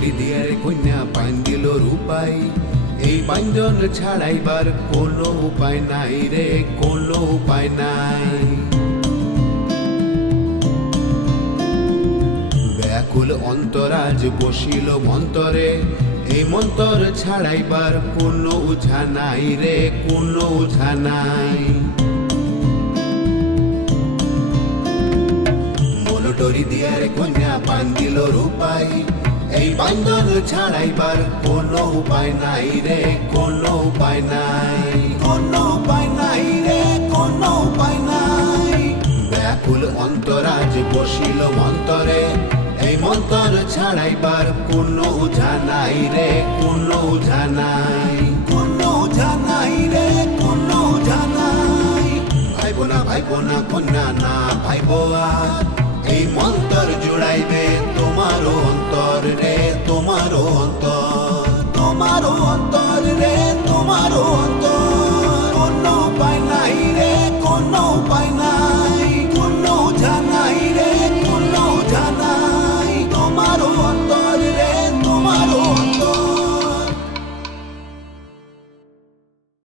তরি দিয়ে কন্যা পাইন দিল রূপাই। এই পাঞ্জন ছাড়াইবার কোনো উপায় নাই রে, কোনো উপায় নাই। ব্যাকুল অন্তরাজ বসিল মন্তরে, এই মন্তর ছাড়াইবার কোনো উঝা নাই রে, কোনো উঝা নাই। মনোটরি দিয়ার কন্যা পান দিল রূপাই এই বান্ধন ছাড়াইবার কোনো উপায় নাই রে, কোনো উপায় নাই। কোনো উপায় নাই রে, কোনো উপায় নাই। ব্যাকুল অন্তরাজ বসিল মন্তরে এই মন্তর ছাড়াইবার কোনো উঝা নাই রে, কোনো উঝা নাই। কোনো উঝা নাই রে, কোনো উঝা নাই। ভাইব না ভাইব না, কন্যা না, ভাইব আর। এই মন্তর জুড়াইবে তোমারও অন্তর।